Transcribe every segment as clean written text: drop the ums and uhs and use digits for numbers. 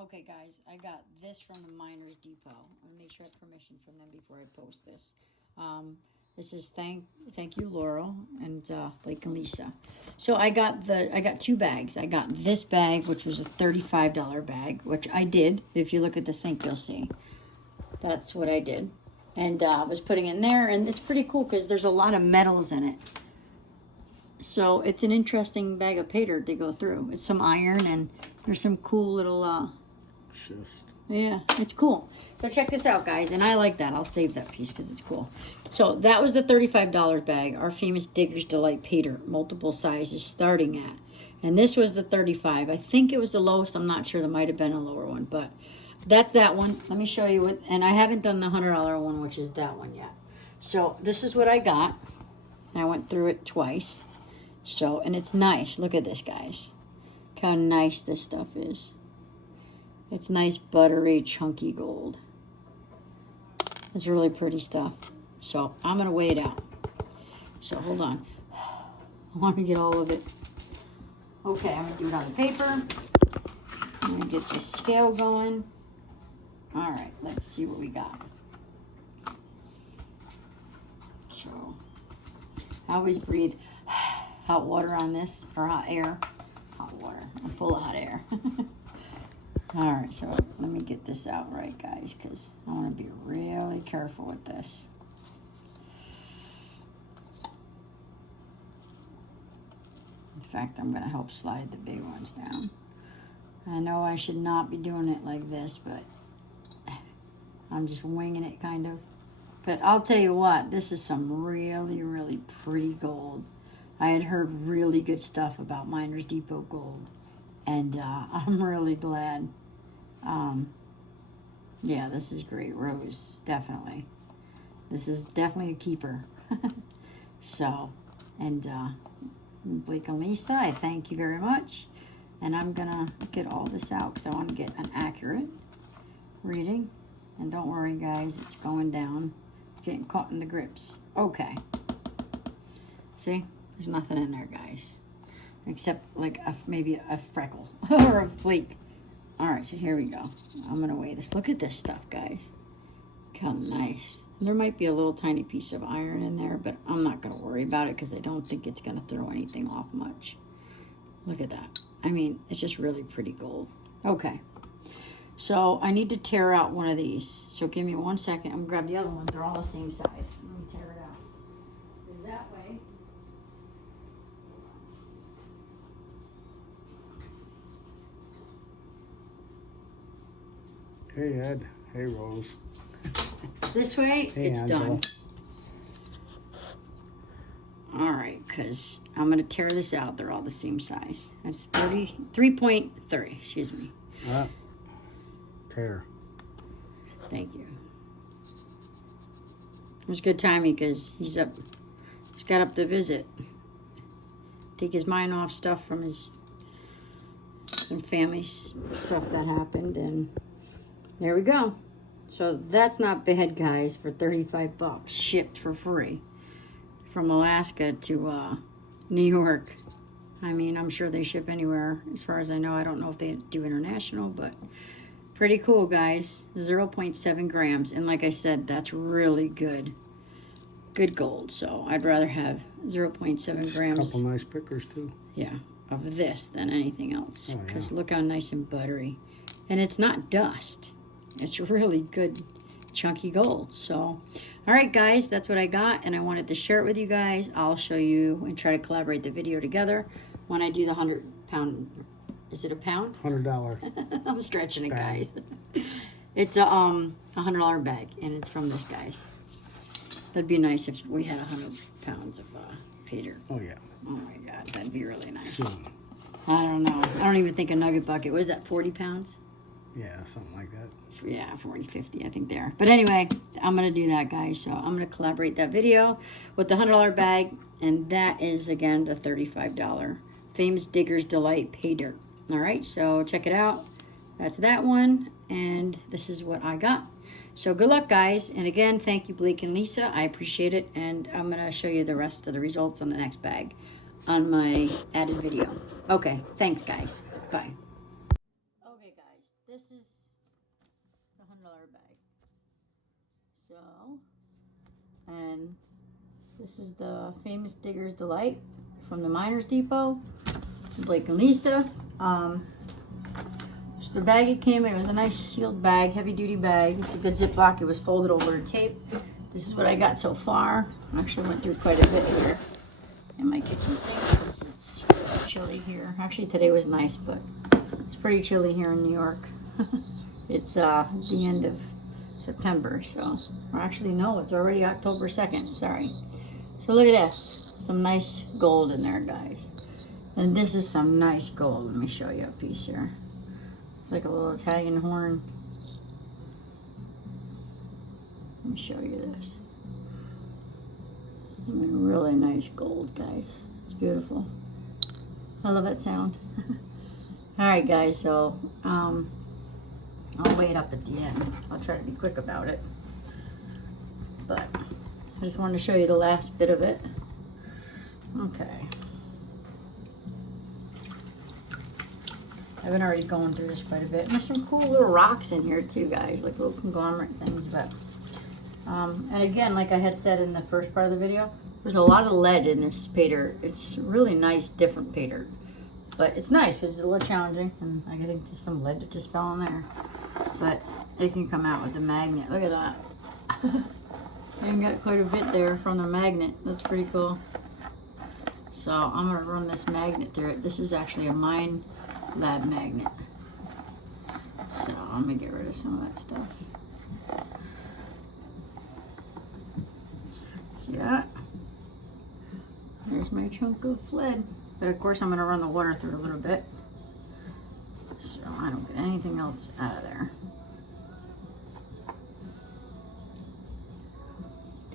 Okay, guys, I got this from the Miners Depot. I'm gonna make sure I have permission from them before I post this. This is thank you, Laurel and Blake and Lisa. So I got two bags. I got this bag, which was a $35 bag, which I did. If you look at the sink, you'll see that's what I did, and I was putting in there, and it's pretty cool because there's a lot of metals in it. So it's an interesting bag of Paydirt to go through. It's some iron, and there's some cool little schist. Yeah, it's cool. So check this out, guys. And I like that. I'll save that piece because it's cool. So that was the $35 bag. Our famous Digger's Delight Paydirt. Multiple sizes starting at. And this was the $35. I think it was the lowest. I'm not sure. There might have been a lower one. But that's that one. Let me show you what. And I haven't done the $100 one, which is that one yet. So this is what I got. And I went through it twice. So, and it's nice. Look at this, guys. Look how nice this stuff is. It's nice, buttery, chunky gold. It's really pretty stuff. So I'm going to weigh it out. So hold on. I want to get all of it. Okay, I'm going to do it on the paper. I'm going to get this scale going. All right, let's see what we got. So I always breathe hot water on this, or hot air. Hot water. I'm full of hot air. All right, so let me get this out right, guys, because I want to be really careful with this. In fact, I'm going to help slide the big ones down. I know I should not be doing it like this, but I'm just winging it, kind of. But I'll tell you what, this is some really, really pretty gold. I had heard really good stuff about Miners Depot gold. And I'm really glad. Yeah, this is great. Rose, definitely. This is definitely a keeper. So, and Blake and Lisa, I thank you very much. And I'm going to get all this out because I want to get an accurate reading. And don't worry, guys, it's going down. It's getting caught in the grips. Okay. See? There's nothing in there, guys. Except like maybe a freckle or a flake. All right, so here we go. I'm going to weigh this. Look at this stuff, guys. Look how nice. There might be a little tiny piece of iron in there, but I'm not going to worry about it because I don't think it's going to throw anything off much. Look at that. I mean, it's just really pretty gold. Okay. So I need to tear out one of these. So give me 1 second. I'm going to grab the other one. They're all the same size. Let me tear it out. Because that way... Hey, Ed. Hey, Rose. This way, hey, it's Angela. done. All right, because I'm going to tear this out. They're all the same size. That's 3.30, excuse me. Tear. Thank you. It was good timing because he's got up to visit. Take his mind off stuff from some family stuff that happened, and there we go. So that's not bad, guys, for 35 bucks shipped for free from Alaska to New York. I mean, I'm sure they ship anywhere. As far as I know, I don't know if they do international, but pretty cool, guys. 0.7 grams. And like I said, that's really good gold. So I'd rather have 0.7 grams. A couple nice pickers, too. Yeah, of this than anything else. Oh, Because yeah. look how nice and buttery. And it's not dust. It's really good chunky gold. So, all right, guys, that's what I got. And I wanted to share it with you guys. I'll show you and try to collaborate the video together when I do the 100-pound. Is it a pound? $100. I'm stretching it, bag. guys. It's a $100 bag, and it's from this guy's. That'd be nice if we had 100 pounds of Paydirt. Oh, yeah. Oh, my God. That'd be really nice. Soon. I don't know. I don't even think a nugget bucket. Was that 40 pounds? Yeah, something like that. Yeah, 40, 50, I think there. But anyway, I'm going to do that, guys. So I'm going to collaborate that video with the $100 bag. And that is, again, the $35 Famous Digger's Delight Paydirt. All right, so check it out. That's that one. And this is what I got. So good luck, guys. And again, thank you, Blake and Lisa. I appreciate it. And I'm going to show you the rest of the results on the next bag on my added video. Okay, thanks, guys. Bye. Okay, guys, this is the $100 bag. So, and this is the Famous Digger's Delight from the Miners Depot. Blake and Lisa. So the bag it came in, it was a nice sealed bag, heavy duty bag. It's a good Ziploc. It was folded over in tape. This is what I got so far. I actually went through quite a bit here in my kitchen sink because it's really chilly here. Actually, today was nice, but it's pretty chilly here in New York. It's the end of September, so, or actually no, it's already October 2nd, sorry. So look at this, some nice gold in there, guys. And this is some nice gold. Let me show you a piece here. It's like a little Italian horn. Let me show you this. I mean, really nice gold, guys. It's beautiful. I love that sound. Alright guys, so I'll weigh it up at the end. I'll try to be quick about it. But I just wanted to show you the last bit of it. Okay. I've been already going through this quite a bit. And there's some cool little rocks in here too, guys, like little conglomerate things. But and again, like I had said in the first part of the video, there's a lot of lead in this Paydirt. It's really nice, different Paydirt. But it's nice because it's a little challenging, and I get into some lead that just fell in there. But it can come out with the magnet. Look at that. And got quite a bit there from the magnet. That's pretty cool. So I'm gonna run this magnet through it. This is actually a Mine Lab magnet. So I'm gonna get rid of some of that stuff. See that? There's my chunk of lead. But of course I'm gonna run the water through it a little bit, so I don't get anything else out of there.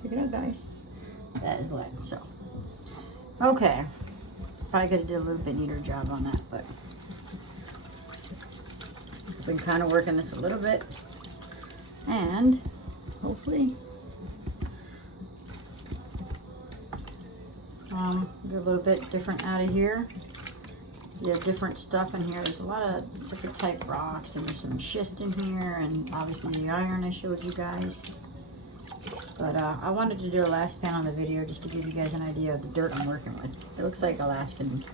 Check it out, guys. That is lead. So, okay. Probably could have did a little bit neater job on that, but I've been kind of working this a little bit, and hopefully get a little bit different out of here. You have different stuff in here. There's a lot of different type rocks, and there's some schist in here, and obviously the iron I showed you guys. But I wanted to do a last pan on the video just to give you guys an idea of the dirt I'm working with. It looks like Alaskan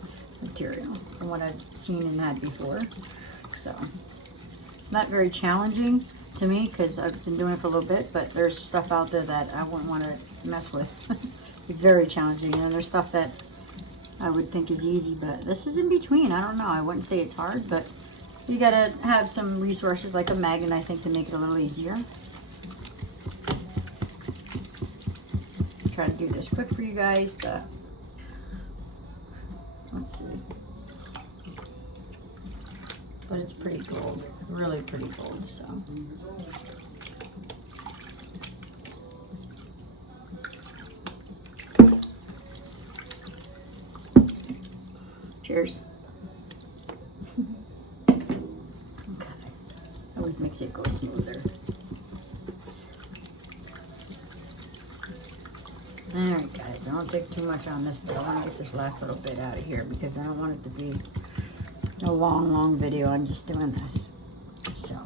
material from what I've seen and had before. So it's not very challenging to me because I've been doing it for a little bit, but there's stuff out there that I wouldn't want to mess with. It's very challenging, and there's stuff that I would think is easy, but this is in between. I don't know. I wouldn't say it's hard, but you gotta have some resources like a magnet, I think, to make it a little easier. Try to do this quick for you guys, but let's see. But it's pretty gold, really pretty gold, so. Cheers. Okay. Always makes it go smoother. Alright guys, I don't take too much on this, but I want to get this last little bit out of here because I don't want it to be a long video. I'm just doing this. So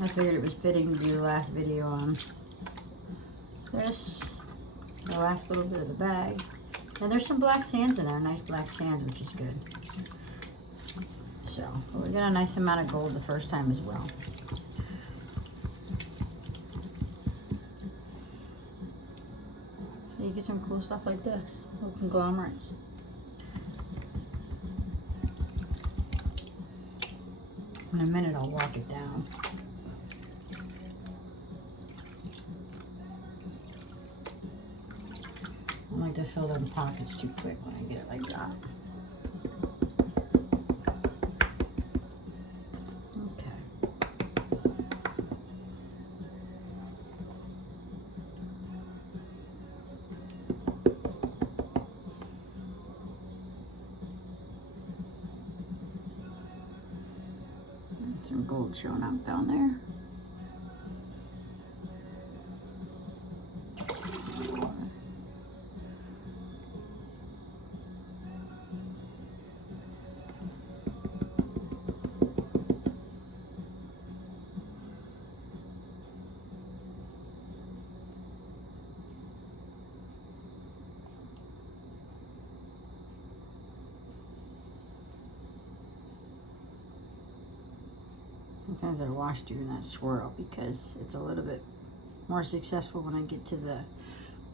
I figured it was fitting to do the last video on this. The last little bit of the bag. And there's some black sands in there, nice black sands, which is good. So, we got a nice amount of gold the first time as well. So you get some cool stuff like this, little conglomerates. In a minute, I'll walk it down. I don't like to fill them pockets too quick when I get it like that. Okay. Some gold showing up down there. Sometimes I wash doing that swirl because it's a little bit more successful when I get to the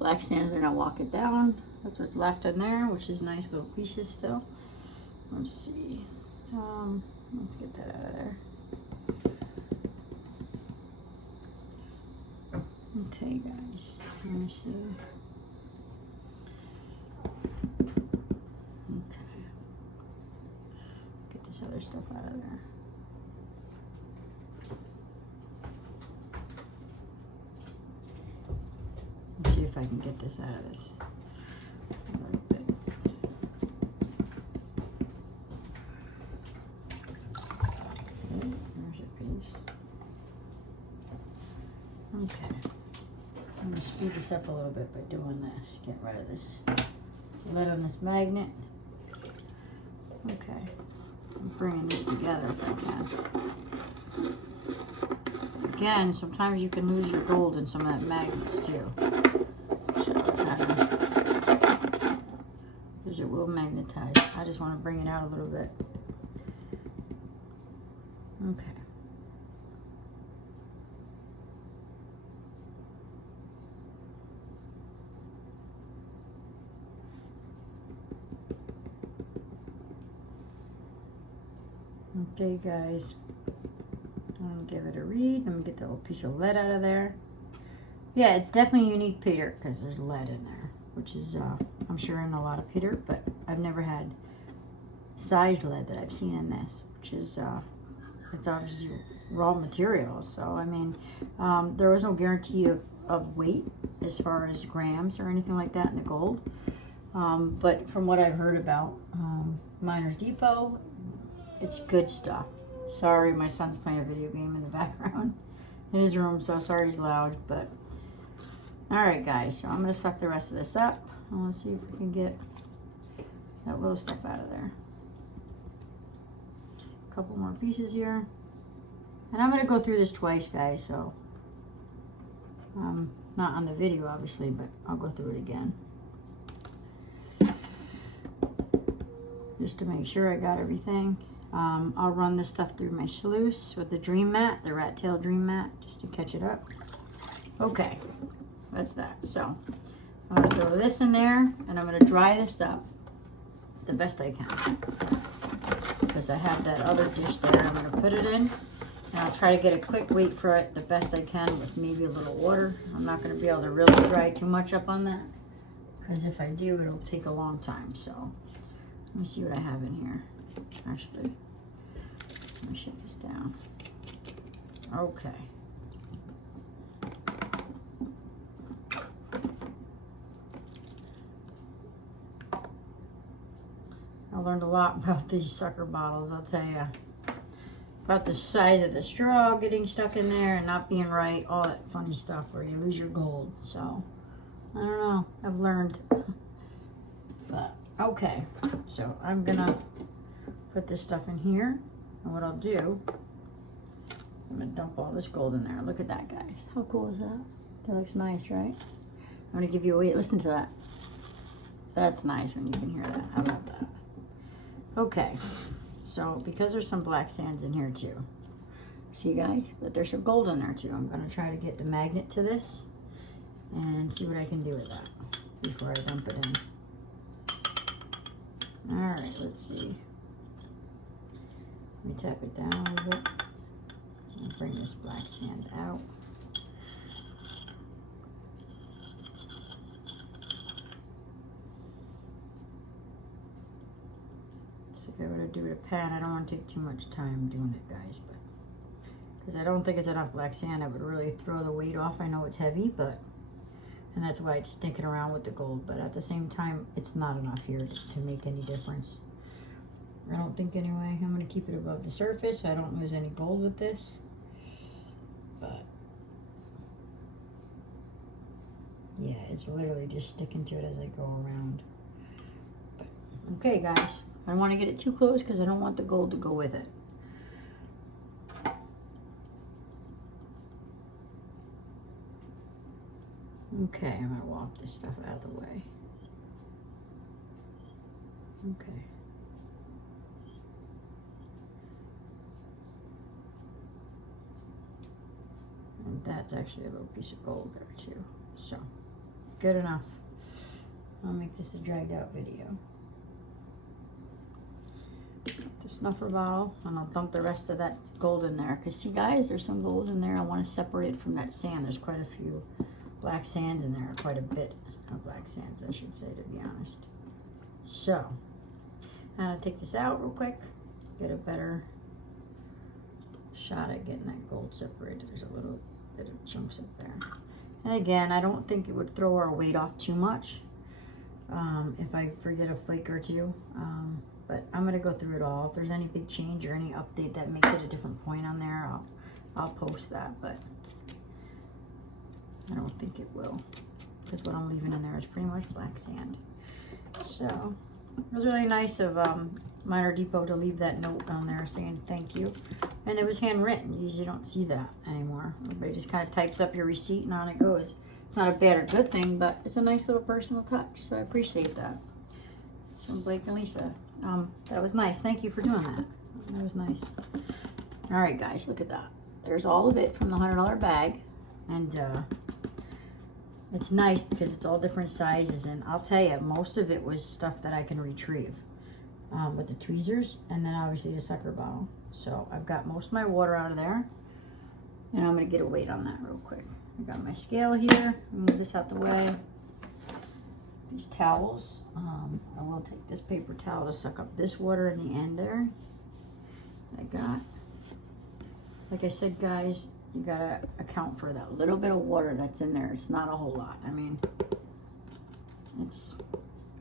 black sands and I walk it down. That's what's left in there, which is nice little pieces still. Let's see. Let's get that out of there. Okay, guys. Let me see. Okay. Get this other stuff out of there. Let's see if I can get this out of this. A little bit. Okay, there's a piece. Okay. I'm going to speed this up a little bit by doing this. Get rid of this lead on this magnet. Okay. I'm bringing this together if I can. Again, sometimes you can lose your gold in some of that magnets too. So because it will magnetize. I just want to bring it out a little bit. Okay. Okay, guys. I'm gonna give it a read. I'm gonna get the little piece of lead out of there. Yeah, it's definitely unique Paydirt because there's lead in there, which is I'm sure in a lot of Paydirt, but I've never had size lead that I've seen in this, which is it's obviously raw material. So I mean, there was no guarantee of weight as far as grams or anything like that in the gold. But from what I've heard about Miners Depot, it's good stuff. Sorry, my son's playing a video game in the background in his room, so sorry he's loud, but alright guys, so I'm going to suck the rest of this up. I want to see if we can get that little stuff out of there. A couple more pieces here. And I'm going to go through this twice, guys, so not on the video obviously, but I'll go through it again. Just to make sure I got everything. I'll run this stuff through my sluice with the dream mat, the rat tail dream mat, just to catch it up. Okay, that's that. So I'm going to throw this in there and I'm going to dry this up the best I can. Because I have that other dish there I'm going to put it in. And I'll try to get a quick weight for it the best I can with maybe a little water. I'm not going to be able to really dry too much up on that. Because if I do, it'll take a long time. So let me see what I have in here. Actually, let me shut this down. Okay. I learned a lot about these sucker bottles, I'll tell you. About the size of the straw getting stuck in there and not being right, all that funny stuff where you lose your gold. So, I don't know, I've learned. But, okay, so I'm gonna put this stuff in here, and what I'll do is I'm gonna dump all this gold in there. Look at that, guys. How cool is that? That looks nice, right? I'm gonna give you a weight. Listen to that. That's nice when you can hear that. I love that. Okay, so because there's some black sands in here too. See, guys? But there's some gold in there too. I'm gonna try to get the magnet to this and see what I can do with that before I dump it in. All right, let's see. Let me tap it down a little bit and bring this black sand out. So if I were to do it a pan, I don't want to take too much time doing it, guys, but because I don't think it's enough black sand, I would really throw the weight off. I know it's heavy, but and that's why it's sticking around with the gold, but at the same time, it's not enough here to make any difference. I don't think anyway. I'm going to keep it above the surface so I don't lose any gold with this. But yeah, it's literally just sticking to it as I go around. But okay, guys. I don't want to get it too close because I don't want the gold to go with it. Okay, I'm going to walk this stuff out of the way. Okay. that's actually a little piece of gold there too. So, good enough. I'll make this a dragged out video. The snuffer bottle, and I'll dump the rest of that gold in there. Because see guys, there's some gold in there. I want to separate it from that sand. There's quite a few black sands in there. Quite a bit of black sands, I should say, to be honest. So, I'm going to take this out real quick. Get a better shot at getting that gold separated. There's a little bit of chunks up there. And again, I don't think it would throw our weight off too much if I forget a flake or two. But I'm going to go through it all. If there's any big change or any update that makes it a different point on there, I'll post that. But I don't think it will, because what I'm leaving in there is pretty much black sand. So it was really nice of Minor Depot to leave that note on there saying thank you. And it was handwritten. You usually don't see that anymore. Everybody just kind of types up your receipt and on it goes. It's not a bad or good thing, but it's a nice little personal touch. So I appreciate that. It's from Blake and Lisa. That was nice. Thank you for doing that. That was nice. All right, guys, look at that. There's all of it from the $100 bag. And it's nice because it's all different sizes. And I'll tell you, most of it was stuff that I can retrieve with the tweezers. And then obviously the sucker bottle. So I've got most of my water out of there. And I'm going to get a weight on that real quick. I got my scale here. Move this out the way. These towels. I will take this paper towel to suck up this water in the end there. I got. Like I said, guys, you got to account for that little bit of water that's in there. It's not a whole lot. I mean,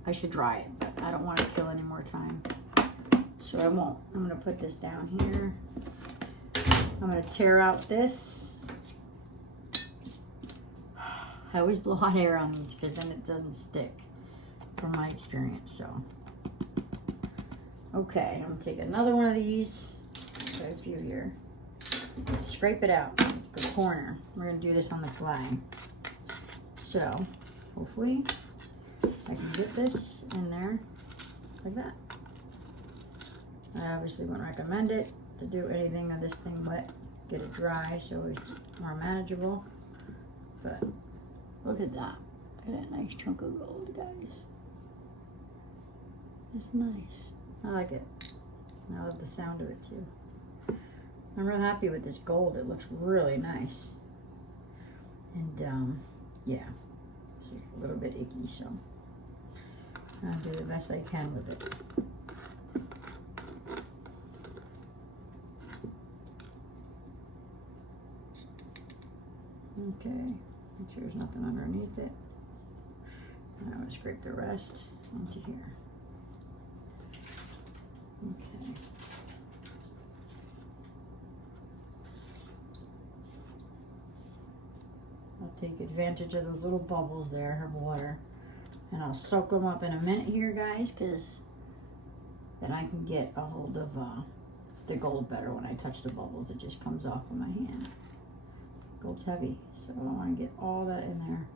I should dry it, but I don't want to kill any more time. So I won't. I'm going to put this down here. I'm going to tear out this. I always blow hot air on these because then it doesn't stick, from my experience. So, okay, I'm going to take another one of these. Got a few here. Scrape it out. It's the corner. We're going to do this on the fly. So, hopefully, I can get this in there like that. I obviously wouldn't recommend it to do anything of this thing wet. Get it dry so it's more manageable. But look at that. Look at that nice chunk of gold, guys. It's nice. I like it. I love the sound of it too. I'm real happy with this gold. It looks really nice. And yeah, this is a little bit icky, so I'll do the best I can with it. Okay, make sure there's nothing underneath it. And I'm going to scrape the rest into here. Okay. I'll take advantage of those little bubbles there of water. And I'll soak them up in a minute here, guys, because then I can get a hold of the gold better when I touch the bubbles. It just comes off of my hand. Gold's heavy, so I want to get all that in there.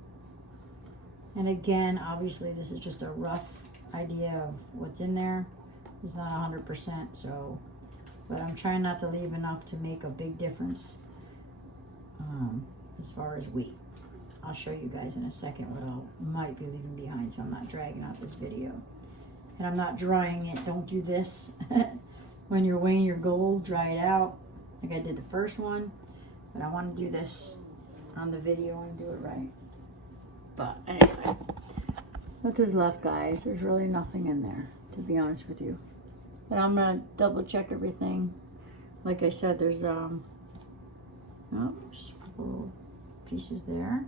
And again, obviously this is just a rough idea of what's in there. It's not 100%, so, but I'm trying not to leave enough to make a big difference as far as weight. I'll show you guys in a second what I might be leaving behind, so I'm not dragging out this video. And I'm not drying it. Don't do this. When you're weighing your gold, dry it out like I did the first one. But I want to do this on the video and do it right. But anyway, what is left, guys? There's really nothing in there, to be honest with you. But I'm going to double check everything. Like I said, there's oh, just a couple pieces there.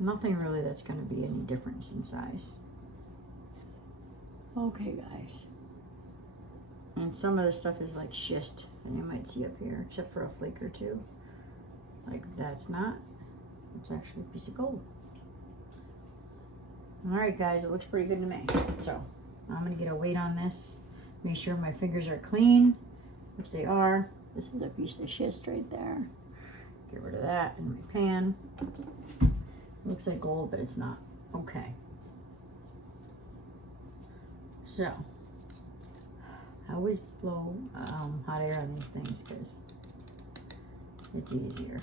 Nothing really that's going to be any difference in size. Okay, guys. And some of the stuff is like schist, and you might see up here, except for a flake or two. Like that's not. It's actually a piece of gold. Alright guys, it looks pretty good to me. So, I'm going to get a weight on this. Make sure my fingers are clean, which they are. This is a piece of schist right there. Get rid of that in my pan. It looks like gold, but it's not. Okay. So, I always blow hot air on these things because it's easier.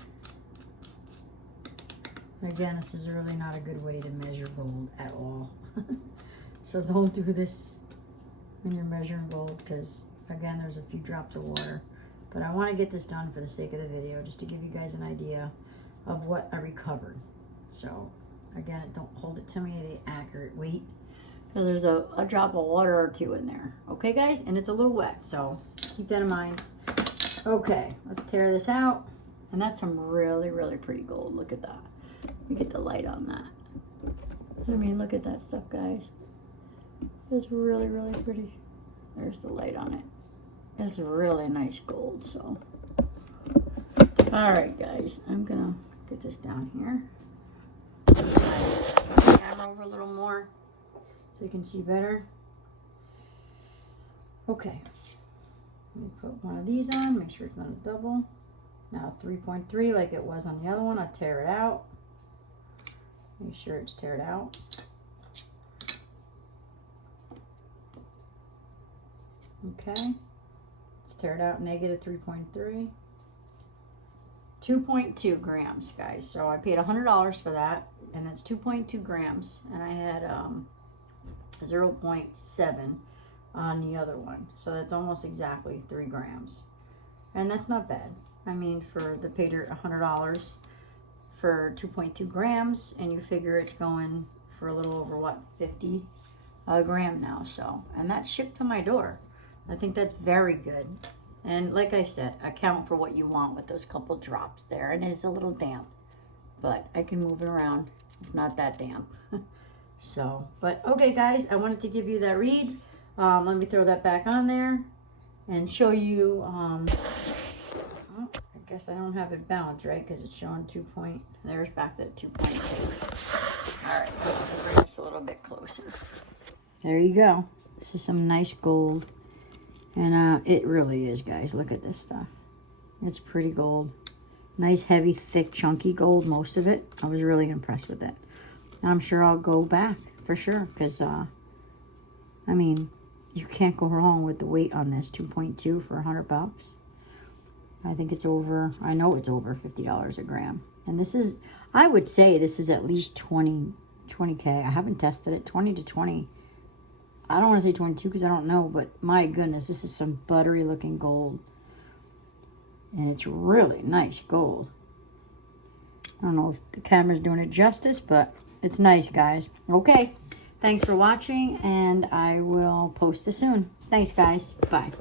Again, this is really not a good way to measure gold at all. So don't do this when you're measuring gold, because again, there's a few drops of water. But I want to get this done for the sake of the video, just to give you guys an idea of what I recovered. So again, don't hold it to me the accurate weight, because there's a drop of water or two in there. Okay, guys? And it's a little wet, so keep that in mind. Okay, let's tear this out. And that's some really, really pretty gold. Look at that. Let me get the light on that. I mean, look at that stuff, guys. It's really, really pretty. There's the light on it. It's really nice gold, so. All right, guys. I'm going to get this down here. Turn my camera over a little more so you can see better. Okay. Let me put one of these on. Make sure it's not a double. Now 3.3 like it was on the other one. I'll tear it out. Make sure it's teared out. Okay. Let's tear it out. Negative 3.3. 2.2 grams, guys. So I paid $100 for that, and that's 2.2 grams. And I had 0.7 on the other one. So that's almost exactly 3 grams. And that's not bad. I mean, for the Paydirt, $100 for 2.2 grams, and you figure it's going for a little over, what, 50 a gram now. So, and that's shipped to my door. I think that's very good. And like I said, account for what you want with those couple drops there. And it's a little damp, but I can move it around. It's not that damp. So, but okay, guys, I wanted to give you that read. Let me throw that back on there and show you. Oh, I guess I don't have it balanced, right? Because it's showing 2 point. There's back to 2.2. All right, let's bring this a little bit closer. There you go. This is some nice gold. And it really is, guys. Look at this stuff. It's pretty gold. Nice, heavy, thick, chunky gold, most of it. I was really impressed with it. And I'm sure I'll go back for sure. Because, I mean, you can't go wrong with the weight on this. 2.2 for $100. I think it's over, I know it's over $50 a gram. And this is, I would say this is at least 20K. I haven't tested it. 20 to 20. I don't want to say 22 because I don't know, but my goodness, this is some buttery looking gold. And it's really nice gold. I don't know if the camera's doing it justice, but it's nice, guys. Okay, thanks for watching, and I will post this soon. Thanks, guys. Bye.